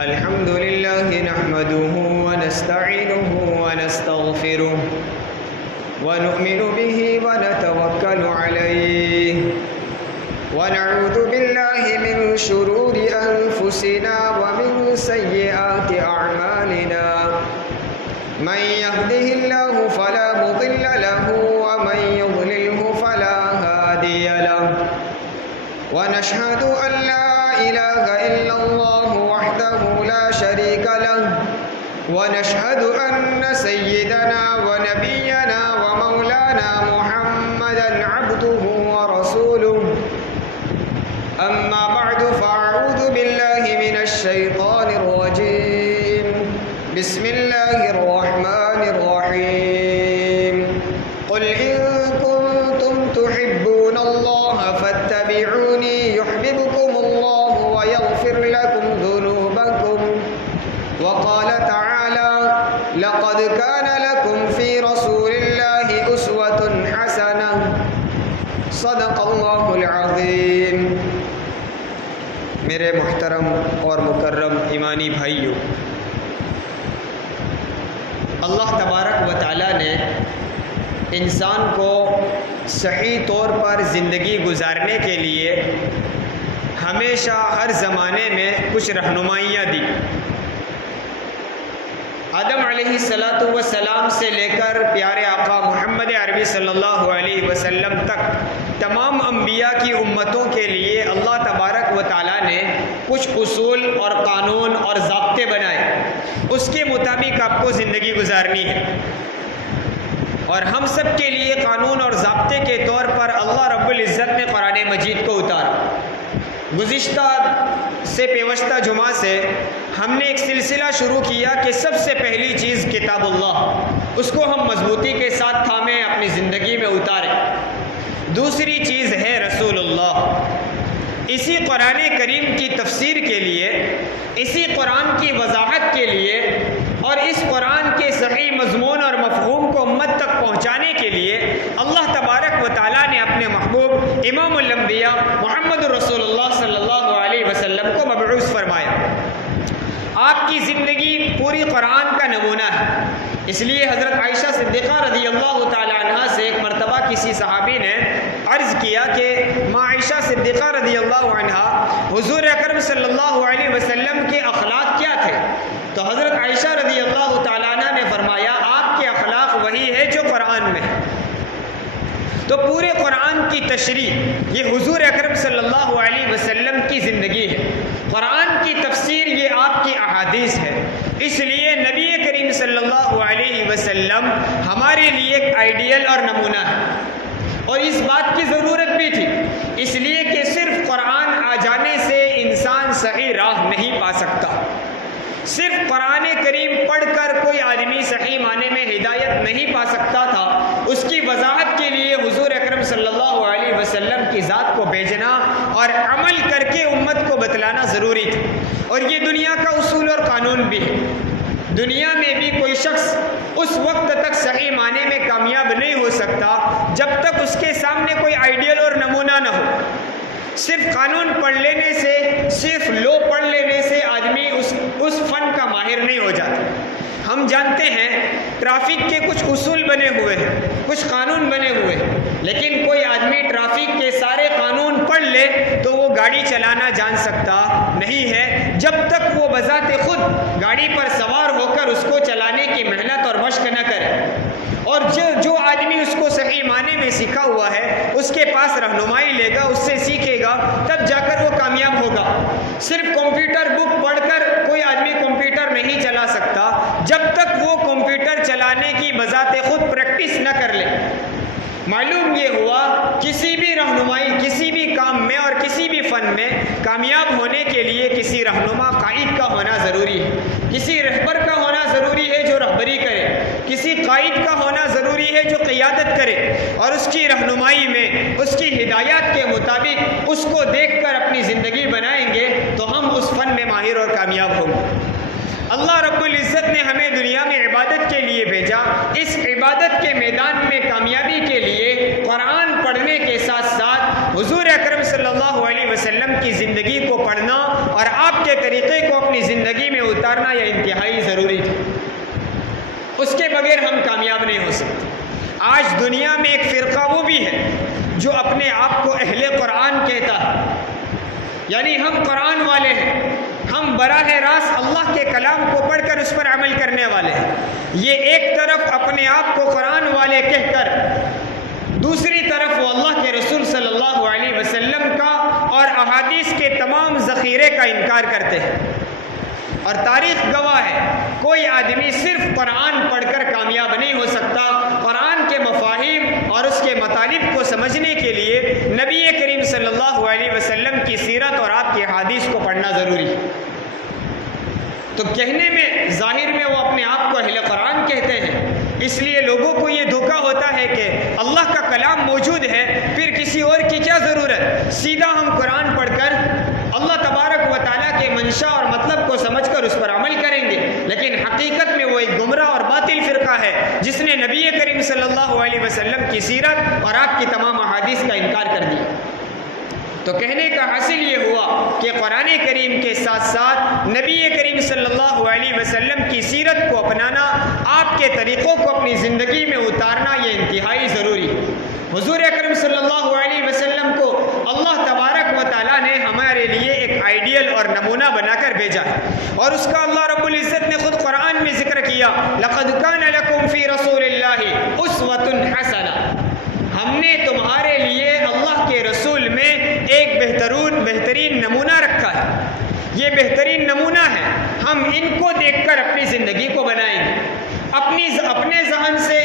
الحمد لله نحمده ونستعينه ونستغفره ونؤمن به ونتوكل عليه ونعوذ بالله من شرور أنفسنا ومن سيئات أعمالنا من يهده الله فلا مضل له ومن يضلله فلا هادي له ونشهد أن لا إله إلا الله وحده لا شريك له ونشهد أن سيدنا ونبينا ومولانا محمدا عبده ورسوله أما بعد فأعوذ بالله من الشيطان الرجيم بسم الله الرحمن الرحيم قل إن كنتم تحبون الله فاتبعوني يحببكم الله ويغفر لكم ذنوبكم وقال تعالى لقد كان لكم في رسول الله أسوة حسنة صدق الله العظيم۔ میرے محترم اور مکرم ایمانی بھائیوں، اللہ تبارک و تعالیٰ نے انسان کو صحیح طور پر زندگی گزارنے کے لیے ہمیشہ ہر زمانے میں کچھ رہنمائیاں دی۔ آدم علیہ السلام سے لے کر پیارے آقا محمد عربی صلی اللہ علیہ وسلم تک تمام انبیاء کی امتوں کے لیے اللہ تبارک و تعالیٰ نے کچھ اصول اور قانون اور ضابطے بنائے، اس کے مطابق آپ کو زندگی گزارنی ہے۔ اور ہم سب کے لیے قانون اور ضابطے کے طور پر اللہ رب العزت نے قرآن مجید کو اتارا۔ گزشتہ سے پیوستہ جمعہ سے ہم نے ایک سلسلہ شروع کیا کہ سب سے پہلی چیز کتاب اللہ، اس کو ہم مضبوطی کے ساتھ تھامیں اپنی زندگی میں اتاریں۔ دوسری چیز ہے رسول اللہ۔ اسی قرآن کریم کی تفسیر کے لیے، اسی قرآن کی وضاحت کے لیے اور اس قرآن کے صحیح مضمون اور مفہوم کو امت تک پہنچانے کے لیے اللہ تبارک و تعالیٰ نے اپنے محبوب امام الانبیاء محمد رسول اللہ صلی اللہ علیہ وسلم کو مبعوث فرمایا۔ آپ کی زندگی پوری قرآن کا نمونہ ہے، اس لیے حضرت عائشہ صدیقہ رضی اللہ تعالی عنہ سے ایک مرتبہ کسی صحابی نے عرض کیا کہ ماں عائشہ صدیقہ رضی اللہ عنہ حضور اکرم صلی اللہ علیہ وسلم کے اخلاق کیا تھے؟ تو حضرت عائشہ رضی اللہ تعالی عنہ نے فرمایا آپ کے اخلاق وہی ہے جو قرآن میں ہے۔ تو پورے قرآن کی تشریح یہ حضور اکرم صلی اللہ علیہ وسلم کی زندگی ہے، قرآن کی تفسیر یہ آپ کی احادیث ہے۔ اس لیے نبی کریم صلی اللہ علیہ وسلم ہمارے لیے ایک آئیڈیل اور نمونہ ہے، اور اس بات کی ضرورت بھی تھی، اس لیے کہ صرف قرآن آ جانے سے انسان صحیح راہ نہیں پا سکتا۔ صرف قرآن کریم پڑھ کر کوئی آدمی صحیح معنی میں ہدایت نہیں پا سکتا تھا، اس کی وضاحت کے لیے حضور اکرم صلی اللہ علیہ وسلم کی ذات کو بھیجنا اور عمل کر کے امت کو بتلانا ضروری تھا۔ اور یہ دنیا کا اصول اور قانون بھی ہے، دنیا میں بھی کوئی شخص اس وقت تک صحیح معنی میں کامیاب نہیں ہو سکتا جب تک اس کے سامنے کوئی آئیڈیل اور نمونہ نہ ہو۔ صرف قانون پڑھ لینے سے، صرف لو پڑھ لینے سے آدمی اس فن کا ماہر نہیں ہو جاتا۔ ہم جانتے ہیں ٹریفک کے کچھ اصول بنے ہوئے ہیں، کچھ قانون بنے ہوئے ہیں، لیکن کوئی آدمی ٹریفک کے سارے قانون پڑھ لے تو وہ گاڑی چلانا جان سکتا نہیں ہے جب تک وہ بذات خود گاڑی پر سوار ہو کر اس کو چلانے کی محنت اور مشق نہ کرے۔ اور جو آدمی اس کو صحیح معنی میں سیکھا ہوا ہے اس کے پاس رہنمائی لے گا، اس سے سیکھے گا، تب جا کر وہ کامیاب ہوگا۔ صرف کمپیوٹر بک پڑھ کر کوئی آدمی کمپیوٹر نہیں چلا سکتا جب تک وہ کمپیوٹر چلانے کی بذات خود پریکٹس نہ کر لے۔ معلوم یہ ہوا کسی بھی رہنمائی، کسی بھی کام میں اور کسی بھی فن میں کامیاب ہونے کے لیے کسی رہنما قائد کا ہونا ضروری ہے، کسی رہبر کا ہونا ضروری ہے جو رہبری کرے، کسی قائد کا ہونا ضروری ہے جو قیادت کرے، اور اس کی رہنمائی میں، اس کی ہدایات کے مطابق اس کو دیکھ کر اپنی زندگی بنائیں گے تو ہم اس فن میں ماہر اور کامیاب ہوں گے۔ اللہ رب العزت نے ہمیں دنیا میں عبادت کے لیے بھیجا، اس عبادت کے میدان میں کامیابی کے لیے قرآن پڑھنے کے ساتھ ساتھ حضور اکرم صلی اللہ علیہ وسلم کی زندگی کو پڑھنا اور آپ کے طریقے کو اپنی زندگی میں اتارنا یہ انتہائی ضروری تھا. اس کے بغیر ہم کامیاب نہیں ہو سکتے. آج دنیا میں ایک فرقہ وہ بھی ہے جو اپنے آپ کو اہل قرآن کہتا ہے، یعنی ہم قرآن والے ہیں، ہم براہ راست اللہ کے کلام کو پڑھ کر اس پر عمل کرنے والے ہیں. یہ ایک طرف اپنے آپ کو قرآن والے کہہ کر دوسری طرف وہ اللہ کے رسول صلی اللہ علیہ وسلم کا اور احادیث کے تمام ذخیرے کا انکار کرتے ہیں. اور تاریخ گواہ ہے کوئی آدمی صرف قرآن پڑھ کر کامیاب نہیں ہو سکتا. قرآن کے مفاہیم اور اس کے مطالب کو سمجھنے کے لیے نبی کریم صلی اللہ علیہ وسلم کی سیرت اور آپ کی حدیث کو پڑھنا ضروری ہے. تو کہنے میں ظاہر میں وہ اپنے آپ کو اہل قرآن کہتے ہیں، اس لیے لوگوں کو یہ دھوکہ ہوتا ہے کہ اللہ کا کلام موجود ہے پھر کسی اور کی کیا ضرورت، سیدھا ہم قرآن پڑھ کر اللہ تبارک و تعالیٰ کے منشا اور مطلب کو سمجھ کر اس پر عمل کریں گے. لیکن حقیقت میں وہ ایک گمراہ اور باطل فرقہ ہے جس نے نبی کریم صلی اللہ علیہ وسلم کی سیرت اور آپ کی تمام احادیث کا انکار کر دیا. تو کہنے کا حاصل یہ ہوا کہ قرآن کریم کے ساتھ ساتھ نبی کریم صلی اللہ علیہ وسلم کی سیرت کو اپنانا، آپ کے طریقوں کو اپنی زندگی میں اتارنا یہ انتہائی ضروری ہے. حضور اکرم صلی اللہ علیہ وسلم کو اللہ تبارک و تعالیٰ نے ہمارے لیے ایک آئیڈیل اور نمونہ بنا کر بھیجا ہے، اور اس کا اللہ رب العزت نے خود قرآن میں ذکر کیا، لَقَدْ كَانَ لَكُمْ فِي رَسُولِ اللَّهِ أُسْوَةٌ حَسَنَةٌ. ہم نے تمہارے لیے اللہ کے رسول میں ایک بہترین نمونہ رکھا ہے. یہ بہترین نمونہ ہے، ہم ان کو دیکھ کر اپنی زندگی کو بنائیں گے. اپنے ذہن سے،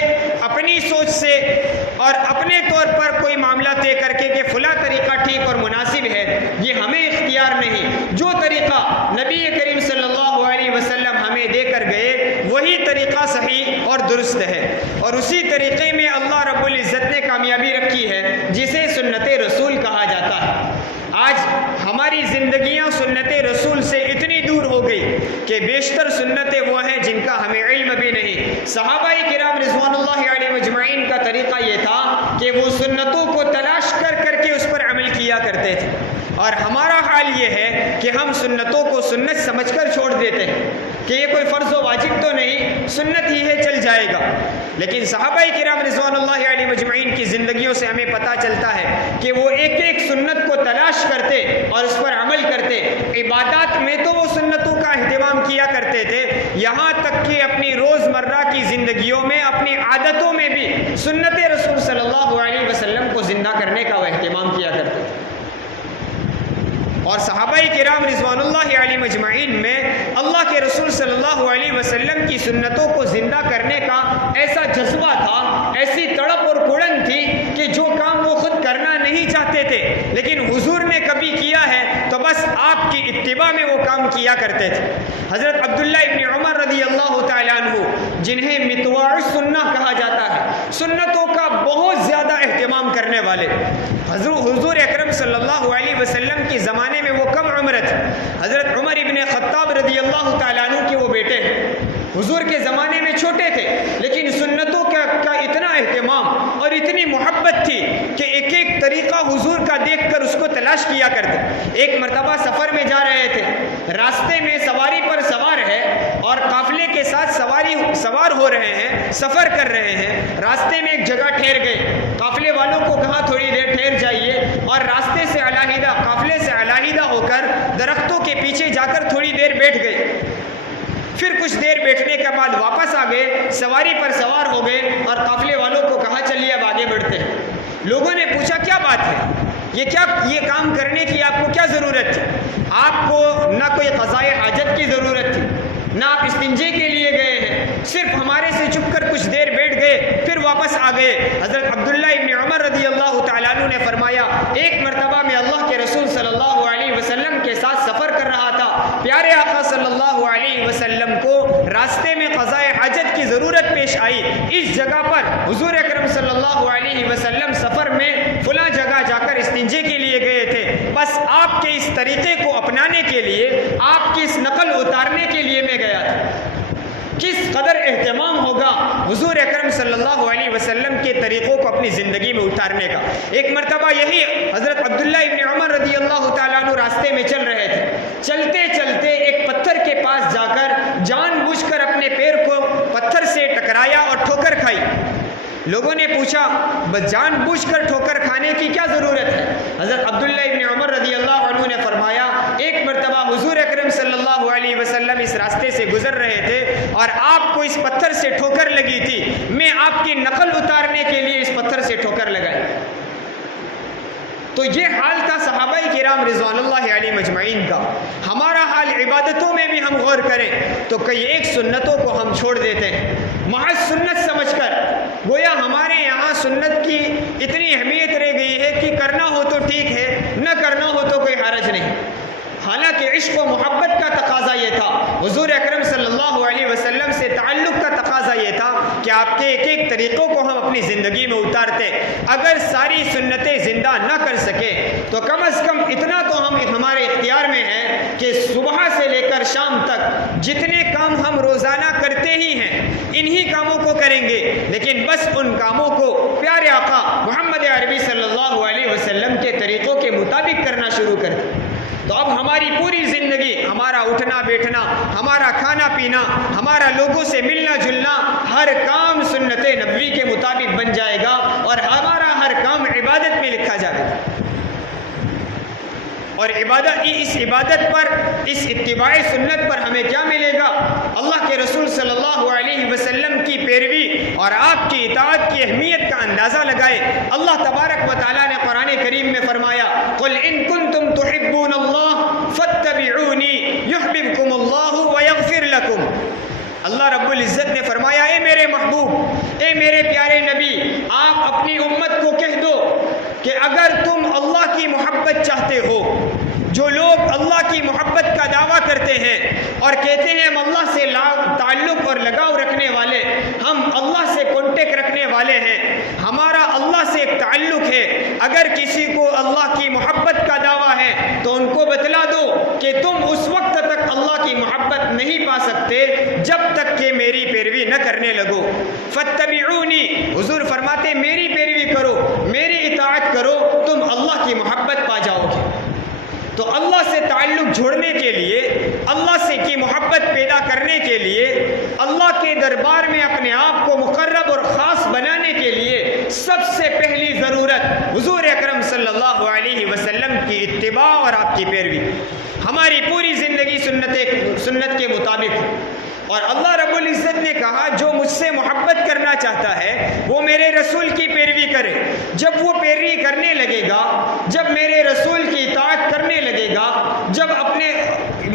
اپنی سوچ سے اور اپنے طور پر کوئی معاملہ طے کر کے کہ فلاں طریقہ ٹھیک اور مناسب ہے، یہ ہمیں اختیار نہیں. جو طریقہ نبی کریم صلی اللہ علیہ وسلم ہمیں دے کر گئے وہی طریقہ صحیح اور درست ہے، اور اسی طریقے میں اللہ رب العزت نے کامیابی رکھی ہے جسے سنت رسول کہا جاتا ہے. آج ہماری زندگیاں سنت رسول سے اتنی دور ہو گئی کہ بیشتر سنتیں وہ ہیں جن کا ہمیں علم بھی نہیں. صحابہ کرام رضوان اللہ علیہ مجمعین کا طریقہ یہ تھا کہ وہ سنتوں کو تلاش کر کر کے اس پر عمل کیا کرتے تھے، اور ہمارا حال یہ ہے کہ ہم سنتوں کو سنت سمجھ کر چھوڑ دیتے ہیں کہ یہ کوئی فرض و واجب تو نہیں، سنت ہی ہے چل جائے گا. لیکن صحابہ کرام رضوان اللہ علیہ مجمعین کی زندگیوں سے ہمیں پتہ چلتا ہے کہ وہ ایک ایک سنت کو تلاش کرتے اور اس پر عمل کرتے. عبادات میں تو وہ سنتوں کا اہتمام کیا کرتے تھے، یہاں تک کہ اپنی روزمرہ کی زندگیوں میں، اپنی عادتوں میں بھی سنت رسول صلی اللہ علیہ وسلم کو زندہ کرنے کا وہ اہتمام کیا کرتے تھے. اور صحابہ کرام رضوان اللہ علیہ مجمعین میں اللہ کے رسول صلی اللہ علیہ وسلم کی سنتوں کو زندہ کرنے کا ایسا جذبہ تھا، ایسی تڑپ اور کڑن تھی کہ جو کام وہ خود کرنا نہیں چاہتے تھے لیکن حضور نے کبھی کیا ہے تو بس آپ کی اتباع میں وہ کام کیا کرتے تھے. حضرت عبداللہ ابن عمر رضی اللہ تعالیٰ عنہ، جنہیں متواع السنہ کہا جاتا ہے، سنتوں کا بہت زیادہ اہتمام کرنے والے، حضور اکرم صلی اللہ علیہ وسلم کے زمانے میں وہ کم عمر تھے. حضرت عمر ابن خطاب رضی اللہ تعالیٰ عنہ کے وہ بیٹے ہیں، حضور کے زمانے میں چھوٹے تھے لیکن سنتوں کا اتنا اہتمام اور اتنی محبت تھی کہ ایک ایک طریقہ حضور کا دیکھ کر اس کو تلاش کیا کرتے. ایک مرتبہ سفر میں جا رہے تھے، راستے میں سواری پر سوار ہے اور قافلے کے ساتھ سوار ہو رہے ہیں، سفر کر رہے ہیں. راستے میں ایک جگہ ٹھہر گئے، قافلے والوں کو کہا تھوڑی دیر ٹھہر جائیے، اور راستے سے علیحدہ، قافلے سے علیحدہ ہو کر درختوں کے پیچھے جا کر تھوڑی دیر بیٹھ گئے. پھر کچھ دیر بیٹھنے کے بعد واپس آ گئے، سواری پر سوار ہو گئے اور قافلے والوں کو کہا چلیے اب آگے بڑھتے ہیں. لوگوں نے پوچھا کیا بات ہے، یہ کام کرنے کی آپ کو کیا ضرورت تھی؟ آپ کو نہ کوئی قضائے حاجت کی ضرورت تھی، نہ آپ استنجے کے لیے گئے ہیں، صرف ہمارے سے چھپ کر کچھ دیر بیٹھ گئے پھر واپس آ گئے. حضرت عبداللہ ابن عمر رضی اللہ تعالیٰ عنہ نے فرمایا، ایک مرتبہ میں اللہ کے رسول صلی اللہ علیہ وسلم کے ساتھ سفر کر رہا تھا، پیارے آقا صلی اللہ علیہ وسلم کو راستے میں قضائے حاجت کی ضرورت پیش آئی. اس جگہ پر حضور اکرم صلی اللہ علیہ وسلم سفر میں فلاں جگہ جا کر استنجے کے لیے گئے تھے، بس آپ کے اس طریقے کو اپنانے کے لیے، آپ کی اس نقل اتارنے کے لیے میں گیا تھا. کس قدر اہتمام ہوگا حضور اکرم صلی اللہ علیہ وسلم کے طریقوں کو اپنی زندگی میں اتارنے کا. ایک مرتبہ یہی حضرت عبداللہ ابن عمر رضی اللہ تعالیٰ عنہ راستے میں چل رہے تھے، چلتے چلتے ایک پتھر کے پاس جا کر جان بوجھ کر اپنے پیر کو پتھر سے ٹکرایا اور ٹھوکر کھائی۔ لوگوں نے پوچھا بس جان بوجھ کر ٹھوکر کھانے کی کیا ضرورت ہے؟ حضرت عبداللہ ابن عمر رضی اللہ عنہ نے فرمایا ایک مرتبہ حضور اکرم صلی اللہ علیہ وسلم اس راستے سے گزر رہے تھے اور آپ کو اس پتھر سے ٹھوکر لگی تھی، میں آپ کی نقل اتارنے کے لیے اس پتھر سے ٹھوکر لگائی۔ تو یہ حال تھا صحابہ کرام رضوان اللہ علیہ مجمعین کا۔ ہمارا حال عبادتوں میں بھی ہم غور کریں تو کئی ایک سنتوں کو ہم چھوڑ دیتے ہیں محض سنت سمجھ کر، گویا ہمارے یہاں سنت کی اتنی اہمیت رہ گئی ہے کہ کرنا ہو تو ٹھیک ہے، نہ کرنا ہو تو کوئی حرج نہیں۔ حالانکہ عشق و محبت کا تقاضا یہ تھا، حضور اکرم صلی اللہ علیہ وسلم سے تعلق کا تقاضا یہ تھا کہ آپ کے ایک ایک طریقوں کو ہم اپنی زندگی میں اتارتے۔ اگر ساری سنتیں زندہ نہ کر سکے تو کم از کم اتنا تو ہمارے اختیار میں ہے کہ صبح سے لے کر شام تک جتنے کام ہم روزانہ کرتے ہی ہیں انہی کاموں کو کریں گے، لیکن بس ان کاموں کو پیارے آقا محمد عربی صلی اللہ علیہ وسلم کے طریقوں کے مطابق کرنا شروع کر دیں۔ تو اب ہماری پوری زندگی، ہمارا اٹھنا بیٹھنا، ہمارا کھانا پینا، ہمارا لوگوں سے ملنا جلنا، ہر کام سنت نبوی کے مطابق بن جائے گا اور ہمارا ہر کام عبادت میں لکھا جائے گا۔ اور اس عبادت پر، اس اتباع سنت پر ہمیں کیا ملے گا؟ اللہ کے رسول صلی اللہ علیہ وسلم کی پیروی اور آپ کی اطاعت کی اہمیت کا اندازہ لگائے۔ اللہ تبارک و تعالیٰ نے قرآن کریم میں فرمایا قل ان کنتم تحبون اللہ فاتبعونی یحببکم اللہ ویغفر لکم۔ اللہ رب العزت نے فرمایا اے میرے محبوب، اے میرے پیارے نبی، آپ اپنی امت کو کہہ دو کہ اگر تم اللہ کی محبت چاہتے ہو، جو لوگ اللہ کی محبت کا دعویٰ کرتے ہیں اور کہتے ہیں ہم اللہ سے تعلق اور لگاؤ رکھنے والے، ہم اللہ سے کانٹیکٹ رکھنے والے ہیں، ہمارا اللہ سے ایک تعلق ہے، اگر کسی کو اللہ کی محبت کا دعویٰ ہے تو ان کو بتلا دو کہ تم اس وقت تک اللہ کی محبت نہیں پا سکتے جب تک کہ میری پیروی نہ کرنے لگو۔ فاتبعونی، حضور فرماتے میری پیروی کرو، میری اطاعت کرو، تم اللہ کی محبت پا جاؤ گے۔ تو اللہ سے تعلق جوڑنے کے لیے، اللہ سے کی محبت پیدا کرنے کے لیے، اللہ کے دربار میں اپنے آپ کو مقرب اور خاص بنانے کے لیے سب سے پہلی ضرورت حضور اکرم صلی اللہ علیہ وسلم کی اتباع اور آپ کی پیروی۔ ہماری پوری زندگی سنت کے مطابق، اور اللہ رب العزت نے کہا جو مجھ سے محبت کرنا چاہتا ہے وہ میرے رسول کی پیروی کرے۔ جب وہ پیروی کرنے لگے گا، جب میرے رسول کی اطاعت کرنے لگے گا، جب اپنے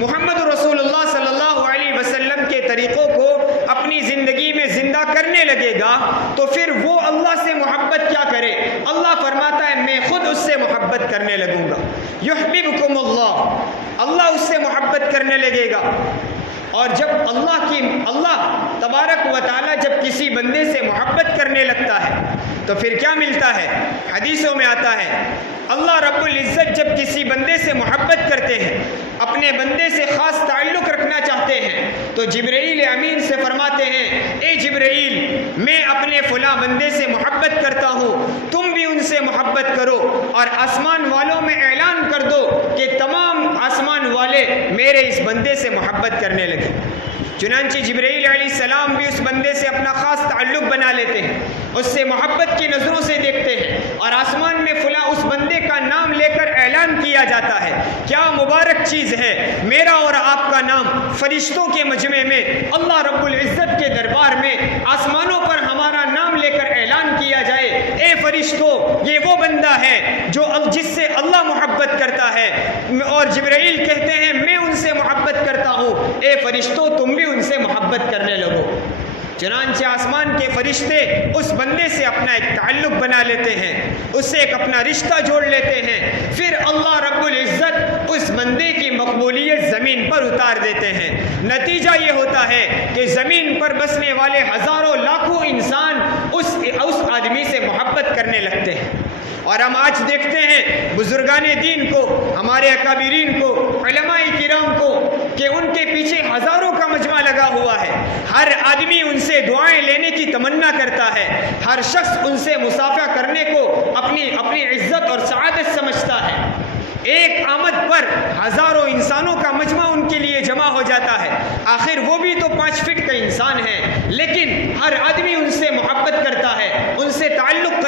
محمد رسول اللہ صلی اللہ علیہ وسلم کے طریقوں کو اپنی زندگی میں زندہ کرنے لگے گا، تو پھر وہ اللہ سے محبت کیا کرے؟ اللہ فرماتا ہے میں خود اس سے محبت کرنے لگوں گا۔ یحببکم اللہ اس سے محبت کرنے لگے گا۔ اور جب اللہ تبارک و تعالیٰ جب کسی بندے سے محبت کرنے لگتا ہے تو پھر کیا ملتا ہے؟ حدیثوں میں آتا ہے اللہ رب العزت جب کسی بندے سے محبت کرتے ہیں، اپنے بندے سے خاص تعلق رکھنا چاہتے ہیں، تو جبرائیل امین سے فرماتے ہیں اے جبرائیل، میں اپنے فلاں بندے سے محبت کرتا ہوں، تم بھی ان سے محبت کرو اور آسمان والوں میں اعلان کر دو کہ تمام آسمان والے میرے اس بندے سے محبت کرنے لگے۔ چنانچہ جبرائیل علیہ السلام بھی اس بندے سے اپنا خاص تعلق بنا لیتے ہیں، اس سے محبت کی نظروں سے دیکھتے ہیں، اور آسمان میں فلاں اس بندے کا نام لے کر اعلان کیا جاتا ہے۔ کیا مبارک چیز ہے میرا اور آپ کا نام فرشتوں کے مجمع میں، اللہ رب العزت کے دربار میں، آسمانوں پر ہمارا نام لے کر اعلان کیا جائے اے فرشتوں یہ وہ بندہ ہے جس سے اللہ محبت کرتا ہے، اور جبرائیل کہتے ہیں میں ان سے محبت کرتا ہوں، اے فرشتوں تم بھی ان سے محبت کرنے لگو۔ چنانچہ آسمان کے فرشتے اس بندے سے اپنا ایک تعلق بنا لیتے ہیں، اس سے ایک اپنا رشتہ جوڑ لیتے ہیں، پھر اللہ رب العزت اس بندے کی مقبولیت زمین پر اتار دیتے ہیں۔ نتیجہ یہ ہوتا ہے کہ زمین پر بسنے والے ہزاروں لاکھوں انسان اس آدمی سے محبت کرنے لگتے ہیں۔ اور ہم آج دیکھتے ہیں بزرگان دین کو، ہمارے اکابرین کو، علماء کرام کو، کہ ان کے پیچھے ہزاروں کا مجمع لگا ہوا ہے، ہر آدمی ان سے دعائیں لینے کی تمنا کرتا ہے، ہر شخص ان سے مصافحہ کرنے کو اپنی عزت اور سعادت سمجھتا ہے۔ ایک آمد پر ہزاروں انسانوں کا مجمع ان کے لیے جمع ہو جاتا ہے. آخر وہ بھی تو 5 فٹ کا انسان ہے, لیکن ہر آدمی ان سے محبت کرتا ہے, ان سے تعلق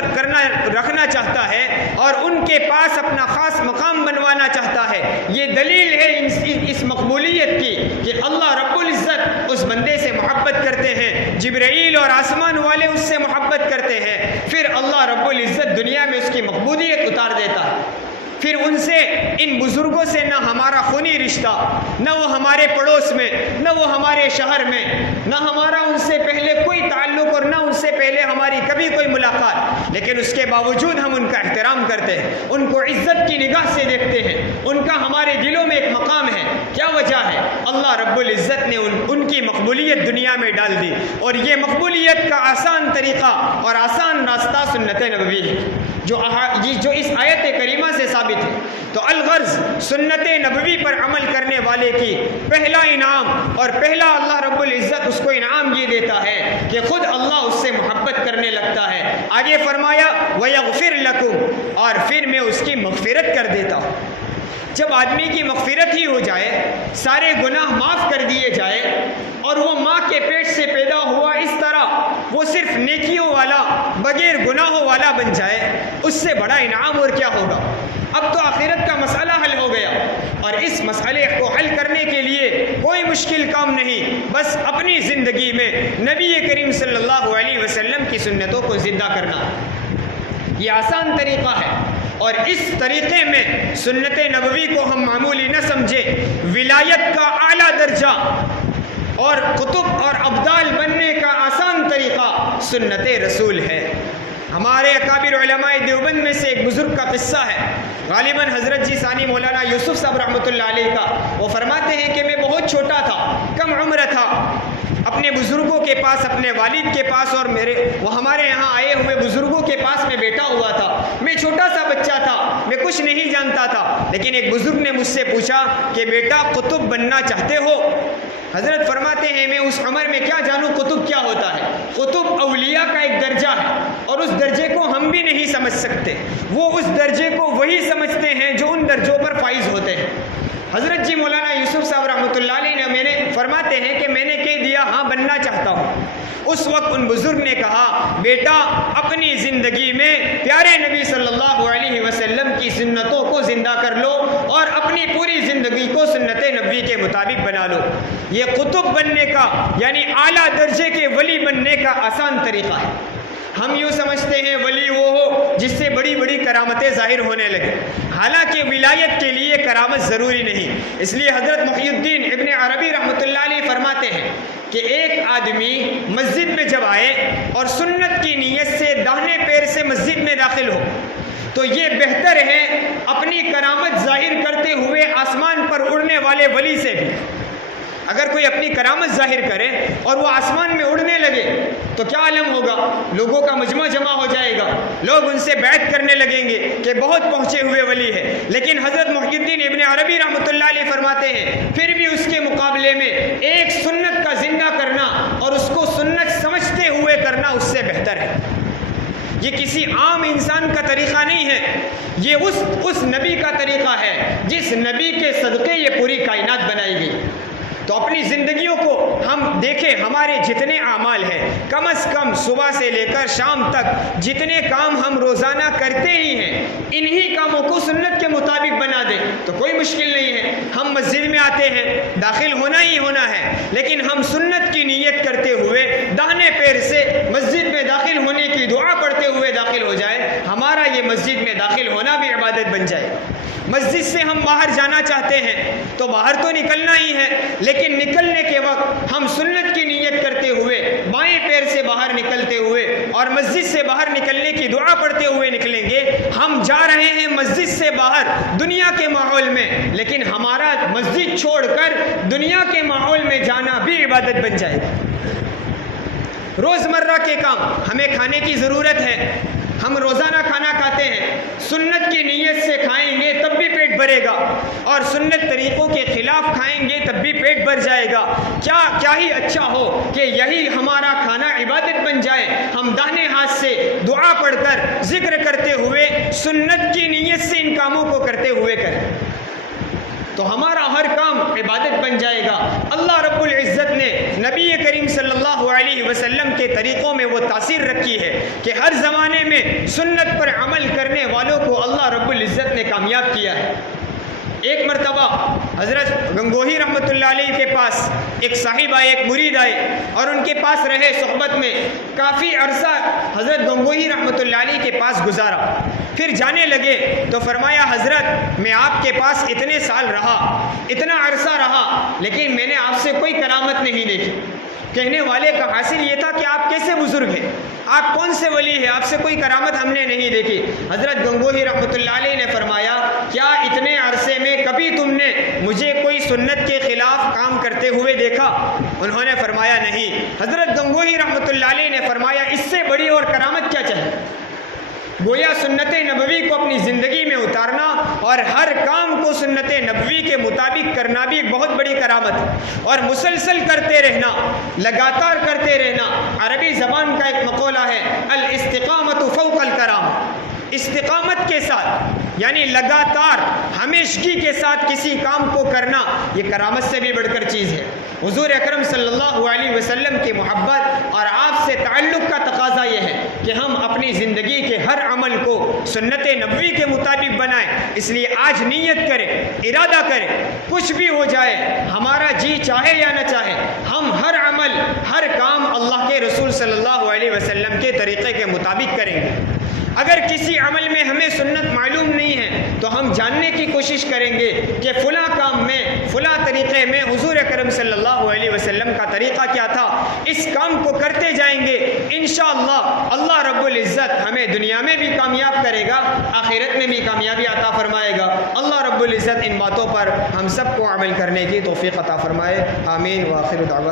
رکھنا چاہتا ہے اور ان کے پاس اپنا خاص مقام بنوانا چاہتا ہے. یہ دلیل ہے اس مقبولیت کی کہ اللہ رب العزت اس بندے سے محبت کرتے ہیں, جبرائیل اور آسمان والے اس سے محبت کرتے ہیں, پھر اللہ رب العزت دنیا میں اس کی مقبولیت اتار دیتا ہے. پھر ان سے, ان بزرگوں سے نہ ہمارا خونی رشتہ, نہ وہ ہمارے پڑوس میں, نہ وہ ہمارے شہر میں, نہ ہمارا ان سے پہلے کوئی تعلق اور نہ ان سے پہلے ہماری کبھی کوئی ملاقات, لیکن اس کے باوجود ہم ان کا احترام کرتے ہیں, ان کو عزت کی نگاہ سے دیکھتے ہیں, ان کا ہمارے دلوں میں ایک مقام ہے. کیا وجہ ہے؟ اللہ رب العزت نے ان کی مقبولیت دنیا میں ڈال دی, اور یہ مقبولیت کا آسان طریقہ اور آسان راستہ سنت نبوی ہے جو اس آیت کریمہ سے ثابت ہے. تو الغرض سنت نبوی پر عمل کرنے والے کی پہلا انعام اور پہلا اللہ رب العزت اس کو انعام یہ دیتا ہے کہ خود اللہ اس سے محبت کرنے لگتا ہے. آگے فرمایا وَيَغْفِرْ لَكُمْ, اور پھر میں اس کی مغفرت کر دیتا ہوں. جب آدمی کی مغفرت ہی ہو جائے, سارے گناہ معاف کر دیے جائے, اور وہ ماں کے پیٹ سے پیدا ہوا اس طرح وہ صرف نیکیوں والا بغیر گناہوں والا بن جائے, اس سے بڑا انعام اور کیا ہوگا؟ اب تو آخرت کا مسئلہ حل ہو گیا, اور اس مسئلے کو حل کرنے کے لیے کوئی مشکل کام نہیں, بس اپنی زندگی میں نبی کریم صلی اللہ علیہ وسلم کی سنتوں کو زندہ کرنا. یہ آسان طریقہ ہے, اور اس طریقے میں سنت نبوی کو ہم معمولی نہ سمجھیں. ولایت کا اعلیٰ درجہ اور قطب اور ابدال بننے کا آسان طریقہ سنت رسول ہے. ہمارے اکابر علماء دیوبند میں سے ایک بزرگ کا قصہ ہے, غالباً حضرت جی ثانی مولانا یوسف صاحب رحمۃ اللہ علیہ کا. وہ فرماتے ہیں کہ میں بہت چھوٹا تھا, کم عمر تھا, اپنے بزرگوں کے پاس, اپنے والد کے پاس, اور وہ ہمارے یہاں آئے ہوئے بزرگوں کے پاس میں بیٹھا ہوا تھا. میں چھوٹا سا بچہ تھا, میں کچھ نہیں جانتا تھا, لیکن ایک بزرگ نے مجھ سے پوچھا کہ بیٹا قطب بننا چاہتے ہو؟ حضرت فرماتے ہیں میں اس عمر میں کیا جانوں قطب کیا ہوتا ہے. قطب اولیاء کا ایک درجہ ہے, اور اس درجے کو ہم بھی نہیں سمجھ سکتے. وہ اس درجے کو وہی سمجھتے ہیں جو ان درجوں پر فائز ہوتے ہیں. حضرت جی مولانا یوسف صاحب رحمۃ اللہ علیہ نے میں نے فرماتے ہیں کہ میں نے کہہ دیا ہاں بننا چاہتا ہوں. اس وقت ان بزرگ نے کہا بیٹا اپنی زندگی میں پیارے نبی صلی اللہ علیہ وسلم کی سنتوں کو زندہ کر لو, اور اپنی پوری زندگی کو سنت نبوی کے مطابق بنا لو. یہ قطب بننے کا یعنی اعلیٰ درجے کے ولی بننے کا آسان طریقہ ہے. ہم یوں سمجھتے ہیں ولی وہ ہو جس سے بڑی بڑی کرامتیں ظاہر ہونے لگے, حالانکہ ولایت کے لیے کرامت ضروری نہیں. اس لیے حضرت محی الدین ابن عربی رحمۃ اللہ علیہ فرماتے ہیں کہ ایک آدمی مسجد میں جب آئے اور سنت کی نیت سے داہنے پیر سے مسجد میں داخل ہو, تو یہ بہتر ہے اپنی کرامت ظاہر کرتے ہوئے آسمان پر اڑنے والے ولی سے بھی. اگر کوئی اپنی کرامت ظاہر کرے اور وہ آسمان میں اڑنے لگے تو کیا عالم ہوگا؟ لوگوں کا مجمع جمع ہو جائے گا, لوگ ان سے بیعت کرنے لگیں گے کہ بہت پہنچے ہوئے ولی ہے. لیکن حضرت محی الدین ابن عربی رحمۃ اللہ علیہ فرماتے ہیں پھر بھی اس کے مقابلے میں ایک سنت کا زندہ کرنا اور اس کو سنت سمجھتے ہوئے کرنا اس سے بہتر ہے. یہ کسی عام انسان کا طریقہ نہیں ہے, یہ اس نبی کا طریقہ ہے جس نبی کے صدقے یہ پوری کائنات بنائی گئی. تو اپنی زندگیوں کو ہم دیکھیں, ہمارے جتنے اعمال ہیں کم از کم صبح سے لے کر شام تک جتنے کام ہم روزانہ کرتے ہی ہیں, انہی کاموں کو سنت کے مطابق بنا دیں تو کوئی مشکل نہیں ہے. ہم مسجد میں آتے ہیں, داخل ہونا ہی ہونا ہے, لیکن ہم سنت کی نیت کرتے ہوئے داہنے پیر سے مسجد میں داخل ہونے کی دعا پڑھتے ہوئے داخل ہو جائے, ہمارا یہ مسجد میں داخل ہونا بھی عبادت بن جائے. مسجد سے ہم باہر جانا چاہتے ہیں تو باہر تو نکلنا ہی ہے, لیکن نکلنے کے وقت ہم سنت کی نیت کرتے ہوئے بائیں پیر سے باہر نکلتے ہوئے اور مسجد سے باہر نکلنے کی دعا پڑھتے ہوئے نکلیں گے. ہم جا رہے ہیں مسجد سے باہر دنیا کے ماحول میں, لیکن ہمارا مسجد چھوڑ کر دنیا کے ماحول میں جانا بھی عبادت بن جائے گا. روزمرہ کے کام ہمیں کھانے کی ضرورت ہے, ہم روزانہ کھانا کھاتے ہیں, سنت کی نیت سے کھائیں گے تب بھی پیٹ بھرے گا, اور سنت طریقوں کے خلاف کھائیں گے تب بھی پیٹ بھر جائے گا. کیا ہی اچھا ہو کہ یہی ہمارا کھانا عبادت بن جائے. ہم داہنے ہاتھ سے دعا پڑھ کر ذکر کرتے ہوئے سنت کی نیت سے ان کاموں کو کرتے ہوئے کریں تو ہمارا ہر کام عبادت بن جائے گا. اللہ رب العزت نے نبی کریم صلی اللہ علیہ وسلم کے طریقوں میں وہ تاثیر رکھی ہے کہ ہر زمانے میں سنت پر عمل کرنے والوں کو اللہ رب العزت نے کامیاب کیا ہے. ایک مرتبہ حضرت گنگوہی رحمۃ اللہ علیہ کے پاس ایک صاحب آئے, ایک مرید آئے اور ان کے پاس رہے, صحبت میں کافی عرصہ حضرت گنگوہی رحمۃ اللہ علیہ کے پاس گزارا. پھر جانے لگے تو فرمایا حضرت میں آپ کے پاس اتنے سال رہا, اتنا عرصہ رہا, لیکن میں نے آپ سے کوئی کرامت نہیں دیکھی. کہنے والے کا حاصل یہ تھا کہ آپ کیسے بزرگ ہیں, آپ کون سے ولی ہیں, آپ سے کوئی کرامت ہم نے نہیں دیکھی. حضرت گنگوہی رحمۃ اللہ علیہ نے فرمایا کیا اتنے عرصے میں کبھی تم نے مجھے کوئی سنت کے خلاف کام کرتے ہوئے دیکھا؟ انہوں نے فرمایا نہیں. حضرت گنگوہی رحمۃ اللہ علیہ نے فرمایا اس سے بڑی اور کرامت کیا چاہیے. گویا سنت نبوی کو اپنی زندگی میں اتارنا اور ہر کام کو سنت نبوی کے مطابق کرنا بھی ایک بہت بڑی کرامت ہے, اور مسلسل کرتے رہنا, لگاتار کرتے رہنا. عربی زبان کا ایک مقولہ ہے الاستقامت فوق الکرامہ. استقامت کے ساتھ یعنی لگاتار ہمیشگی کے ساتھ کسی کام کو کرنا یہ کرامت سے بھی بڑھ کر چیز ہے. حضور اکرم صلی اللہ علیہ وسلم کی محبت اور آپ سے تعلق کا تقاضا یہ ہے کہ ہم اپنی زندگی کے ہر عمل کو سنت نبوی کے مطابق بنائیں. اس لیے آج نیت کریں, ارادہ کریں, کچھ بھی ہو جائے, ہمارا جی چاہے یا نہ چاہے, ہم ہر عمل ہر کام اللہ کے رسول صلی اللہ علیہ وسلم کے طریقے کے مطابق کریں گے. اگر کسی عمل میں ہمیں سنت معلوم نہیں ہے تو ہم جاننے کی کوشش کریں گے کہ فلاں کام میں, فلاں طریقے میں حضور اکرم صلی اللہ علیہ وسلم کا طریقہ کیا تھا. اس کام کو کرتے جائیں گے, انشاءاللہ اللہ رب العزت ہمیں دنیا میں بھی کامیاب کرے گا, آخرت میں بھی کامیابی عطا فرمائے گا. اللہ رب العزت ان باتوں پر ہم سب کو عمل کرنے کی توفیق عطا فرمائے. آمین. وآخر دعوانا